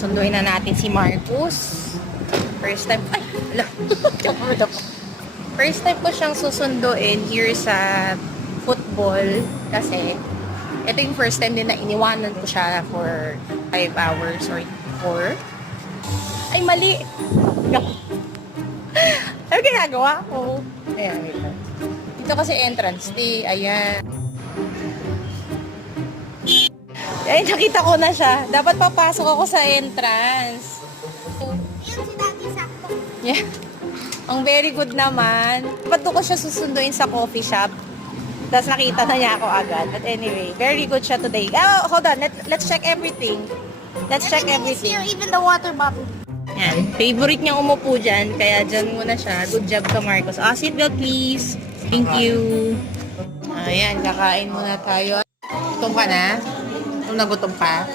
Sunduin na natin si Marcus. First time, ay, ala, first time ko siyang susunduin here sa football kasi ito yung first time din na iniwanan ko siya for 5 hours or 4. Ay, mali! Ano ginagawa ko? Ayan, ito. Dito kasi entrance D. Ayan. Ay, nakita ko na siya. Dapat papasok ako sa entrance. Yun si Daddy sakto. Yeah. Ang very good naman. Ba't ko siya susunduin sa coffee shop? Tapos nakita na niya ako agad. But anyway, very good siya today. Oh, hold on. Let's check everything. Let's check everything. Here, even the water bottle. Yan. Favorite niyang umupo dyan. Kaya dyan muna siya. Good job ka, Marcos. Seatbelt please. Thank you. Ayan, kakain muna tayo. Gutom ka na? Gutom na gutom pa?